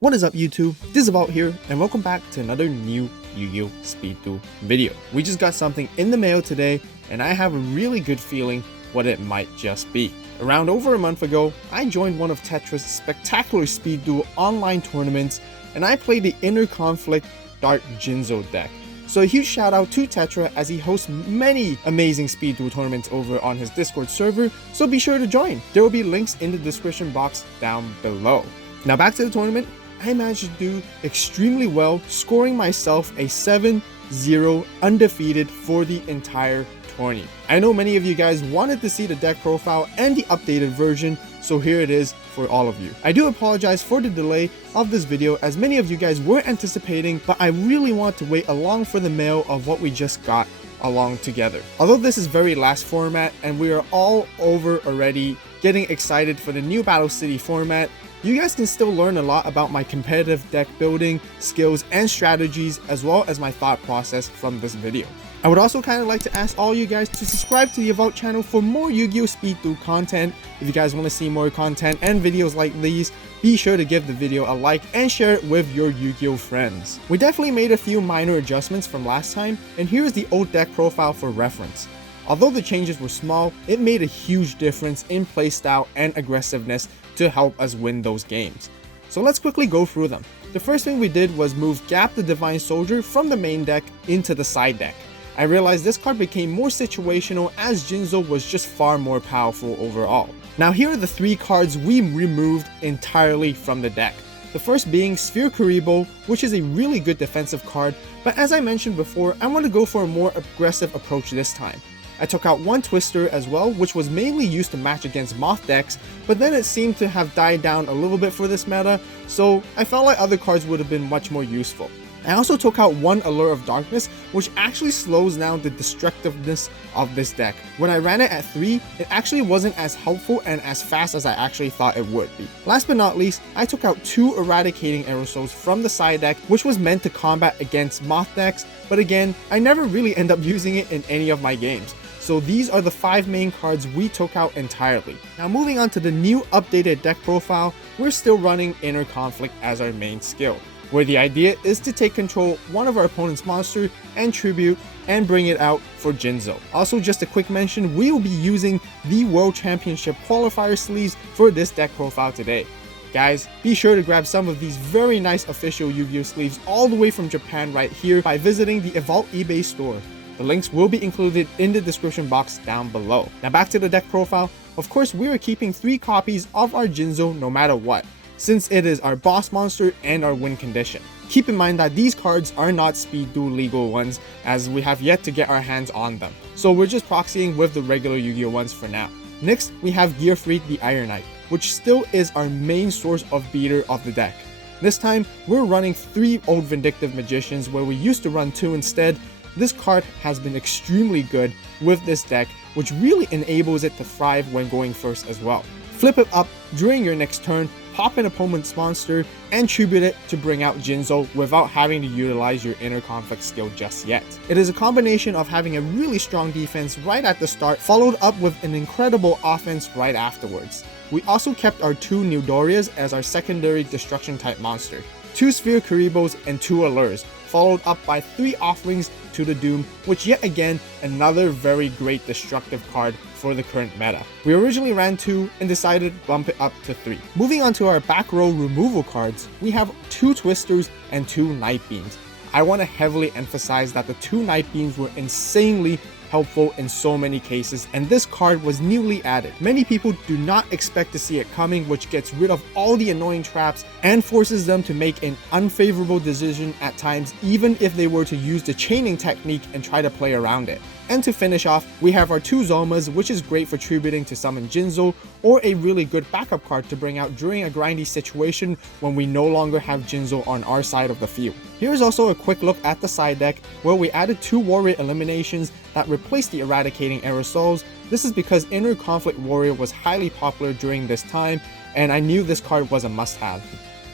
What is up YouTube, this is AVAULT here, and welcome back to another new Yu-Gi-Oh! Speed Duel video. We just got something in the mail today, and I have a really good feeling what it might just be. Around over a month ago, I joined one of Tetra's spectacular Speed Duel online tournaments, and I played the Inner Conflict Dark Jinzo deck. So a huge shout out to Tetra as he hosts many amazing Speed Duel tournaments over on his Discord server, so be sure to join. There will be links in the description box down below. Now back to the tournament. I managed to do extremely well, scoring myself a 7-0 undefeated for the entire tourney. I know many of you guys wanted to see the deck profile and the updated version, so here it is for all of you. I do apologize for the delay of this video as many of you guys were anticipating, but I really want to wait along for the mail of what we just got along together. Although this is very last format and we are all over already getting excited for the new Battle City format, you guys can still learn a lot about my competitive deck building, skills, and strategies, as well as my thought process from this video. I would also kind of like to ask all you guys to subscribe to the AVAULT channel for more Yu-Gi-Oh! Speed Duel content. If you guys want to see more content and videos like these, be sure to give the video a like and share it with your Yu-Gi-Oh! Friends. We definitely made a few minor adjustments from last time, and here is the old deck profile for reference. Although the changes were small, it made a huge difference in playstyle and aggressiveness to help us win those games. So let's quickly go through them. The first thing we did was move Gap the Divine Soldier from the main deck into the side deck. I realized this card became more situational as Jinzo was just far more powerful overall. Now here are the three cards we removed entirely from the deck. The first being Sphere Kuriboh, which is a really good defensive card, but as I mentioned before, I want to go for a more aggressive approach this time. I took out one Twister as well, which was mainly used to match against Moth decks, but then it seemed to have died down a little bit for this meta, so I felt like other cards would have been much more useful. I also took out one Allure of Darkness, which actually slows down the destructiveness of this deck. When I ran it at 3, it actually wasn't as helpful and as fast as I actually thought it would be. Last but not least, I took out two Eradicating Aerosols from the side deck, which was meant to combat against Moth decks, but again, I never really end up using it in any of my games. So these are the 5 main cards we took out entirely. Now moving on to the new updated deck profile, we're still running Inner Conflict as our main skill, where the idea is to take control one of our opponent's monster and tribute and bring it out for Jinzo. Also just a quick mention, we will be using the World Championship qualifier sleeves for this deck profile today. Guys, be sure to grab some of these very nice official Yu-Gi-Oh! Sleeves all the way from Japan right here by visiting the AVAULT eBay store. The links will be included in the description box down below. Now back to the deck profile. Of course, we are keeping 3 copies of our Jinzo no matter what, since it is our boss monster and our win condition. Keep in mind that these cards are not Speed Duel legal ones, as we have yet to get our hands on them. So we're just proxying with the regular Yu-Gi-Oh! Ones for now. Next, we have Gearfried the Iron Knight, which still is our main source of beater of the deck. This time, we're running 3 old Vindictive Magicians where we used to run 2 instead. This card has been extremely good with this deck, which really enables it to thrive when going first as well. Flip it up during your next turn, pop an opponent's monster, and tribute it to bring out Jinzo without having to utilize your Inner Conflict skill just yet. It is a combination of having a really strong defense right at the start, followed up with an incredible offense right afterwards. We also kept our 2 Newdorias as our secondary destruction type monster, 2 Sphere Kuribohs and 2 Allures, followed up by 3 Offerings to the Doom, which yet again, another very great destructive card for the current meta. We originally ran 2 and decided to bump it up to 3. Moving on to our back row removal cards, we have 2 Twisters and 2 Night Beams. I want to heavily emphasize that the 2 Night Beams were insanely helpful in so many cases, and this card was newly added. Many people do not expect to see it coming, which gets rid of all the annoying traps and forces them to make an unfavorable decision at times, even if they were to use the chaining technique and try to play around it. And to finish off, we have our 2 Zomas, which is great for tributing to summon Jinzo, or a really good backup card to bring out during a grindy situation when we no longer have Jinzo on our side of the field. Here's also a quick look at the side deck, where we added 2 Warrior Eliminations that replaced the Eradicating Aerosols. This is because Inner Conflict Warrior was highly popular during this time, and I knew this card was a must-have.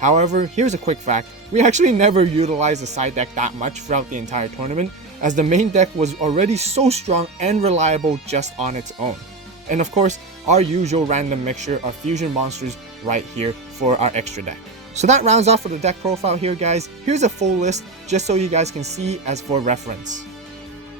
However, here's a quick fact, we actually never utilized the side deck that much throughout the entire tournament, as the main deck was already so strong and reliable just on its own. And of course, our usual random mixture of fusion monsters right here for our extra deck. So that rounds off for the deck profile here, guys. Here's a full list just so you guys can see as for reference.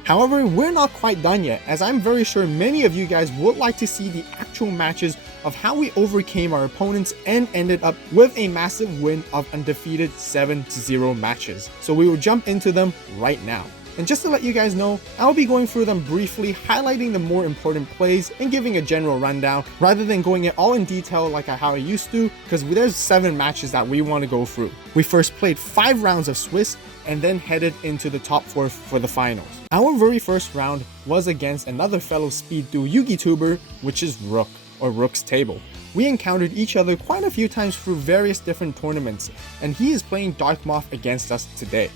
However, we're not quite done yet, as I'm very sure many of you guys would like to see the actual matches of how we overcame our opponents and ended up with a massive win of undefeated 7-0 matches. So we will jump into them right now. And just to let you guys know, I'll be going through them briefly, highlighting the more important plays and giving a general rundown, rather than going it all in detail like how I used to, because there's 7 matches that we want to go through. We first played 5 rounds of Swiss, and then headed into the top 4 for the finals. Our very first round was against another fellow Speed Duel Yu-Gi tuber, which is Rook, or Rook's Table. We encountered each other quite a few times through various different tournaments, and he is playing Dark Moth against us today.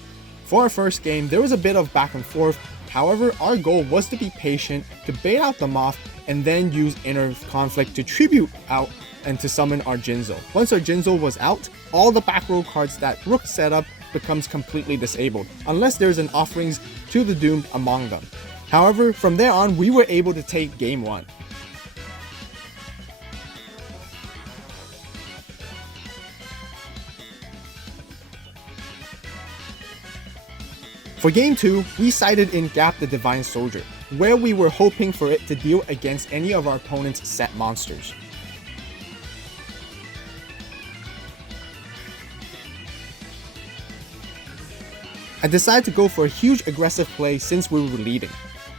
For our first game, there was a bit of back and forth. However, our goal was to be patient, to bait out the Moth, and then use Inner Conflict to tribute out and to summon our Jinzo. Once our Jinzo was out, all the back row cards that Rook set up becomes completely disabled, unless there's an Offerings to the Doomed among them. However, from there on, we were able to take game 1. For game 2, we sided in Gap the Divine Soldier, where we were hoping for it to deal against any of our opponent's set monsters. I decided to go for a huge aggressive play since we were leading.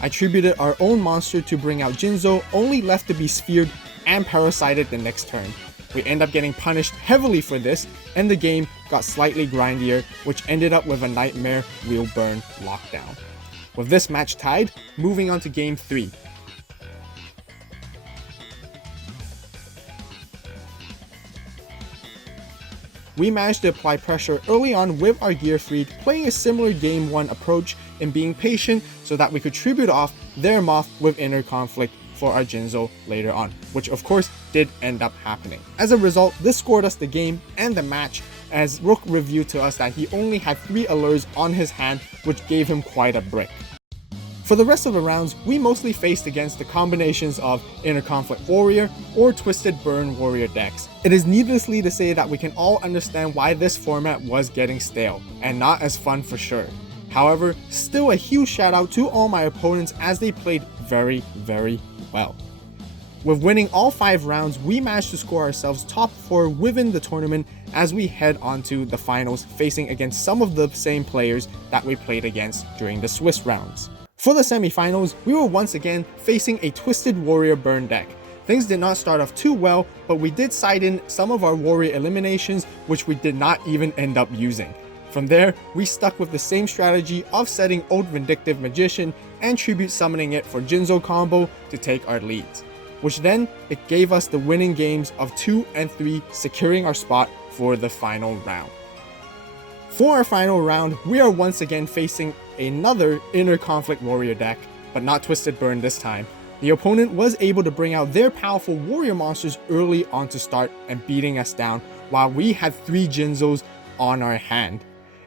I tributed our own monster to bring out Jinzo, only left to be sphered and parasited the next turn. We end up getting punished heavily for this, and the game got slightly grindier, which ended up with a Nightmare Wheel Burn lockdown. With this match tied, moving on to game 3. We managed to apply pressure early on with our Gear Freed, playing a similar game 1 approach and being patient so that we could tribute off their Moth with Inner Conflict for our Jinzo later on, which of course did end up happening. As a result, this scored us the game and the match, as Rook reviewed to us that he only had 3 allures on his hand, which gave him quite a brick. For the rest of the rounds, we mostly faced against the combinations of Inner Conflict Warrior or Twisted Burn Warrior decks. It is needlessly to say that we can all understand why this format was getting stale, and not as fun for sure. However, still a huge shout out to all my opponents as they played very well. With winning all 5 rounds, we managed to score ourselves top 4 within the tournament as we head on to the finals, facing against some of the same players that we played against during the Swiss rounds. For the semi-finals, we were once again facing a Twisted Warrior Burn deck. Things did not start off too well, but we did side in some of our warrior eliminations, which we did not even end up using. From there, we stuck with the same strategy of setting Old Vindictive Magician and tribute summoning it for Jinzo combo to take our leads, which then it gave us the winning games of 2 and 3, securing our spot for the final round. For our final round, we are once again facing another Inner Conflict Warrior deck, but not Twisted Burn this time. The opponent was able to bring out their powerful warrior monsters early on to start and beating us down, while we had 3 Jinzos on our hand.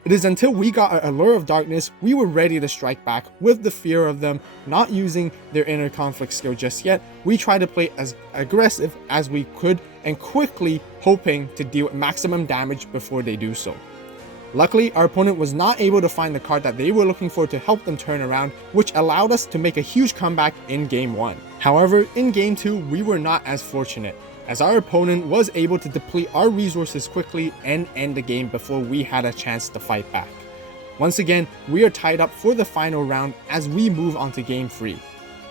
It is until we got our Allure of Darkness, we were ready to strike back with the fear of them not using their Inner Conflict skill just yet. We tried to play as aggressive as we could and quickly hoping to deal maximum damage before they do so. Luckily, our opponent was not able to find the card that they were looking for to help them turn around, which allowed us to make a huge comeback in game 1. However, in game 2, we were not as fortunate, as our opponent was able to deplete our resources quickly and end the game before we had a chance to fight back. Once again, we are tied up for the final round as we move on to game 3.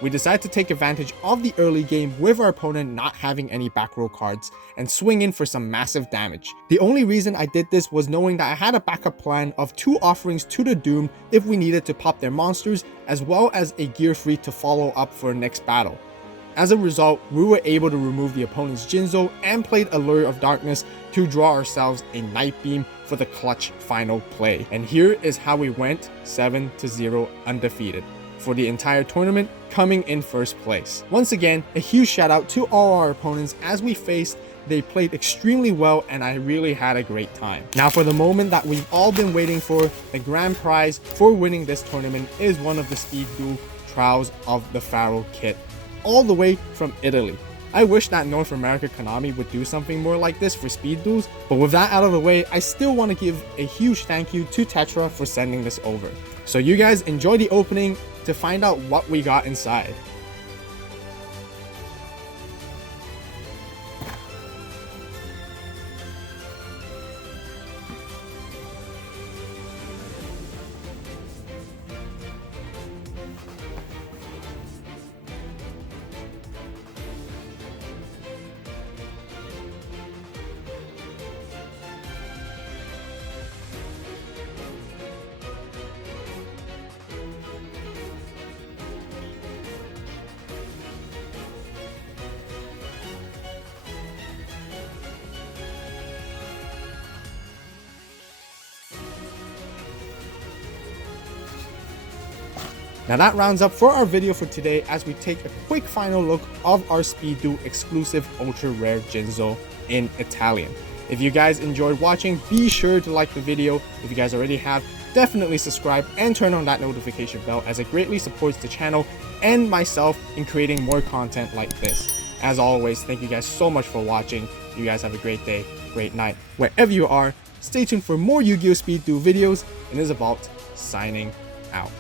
We decided to take advantage of the early game with our opponent not having any back row cards and swing in for some massive damage. The only reason I did this was knowing that I had a backup plan of 2 Offerings to the Doom if we needed to pop their monsters, as well as a Gear Free to follow up for next battle. As a result, we were able to remove the opponent's Jinzo and played Allure of Darkness to draw ourselves a Night Beam for the clutch final play. And here is how we went 7-0 undefeated for the entire tournament, coming in first place. Once again, a huge shout out to all our opponents as we faced. They played extremely well and I really had a great time. Now for the moment that we've all been waiting for, the grand prize for winning this tournament is one of the Speed Duel Trials of the Pharaoh kit, all the way from Italy. I wish that North America Konami would do something more like this for speed duels, but with that out of the way, I still want to give a huge thank you to Tetra for sending this over. So you guys enjoy the opening to find out what we got inside. Now that rounds up for our video for today as we take a quick final look of our Speed Duel exclusive ultra rare Jinzo in Italian. If you guys enjoyed watching, be sure to like the video. If you guys already have, definitely subscribe and turn on that notification bell as it greatly supports the channel and myself in creating more content like this. As always, thank you guys so much for watching. You guys have a great day, great night, wherever you are. Stay tuned for more Yu-Gi-Oh! Speed Duel videos, and this is AVAULT signing out.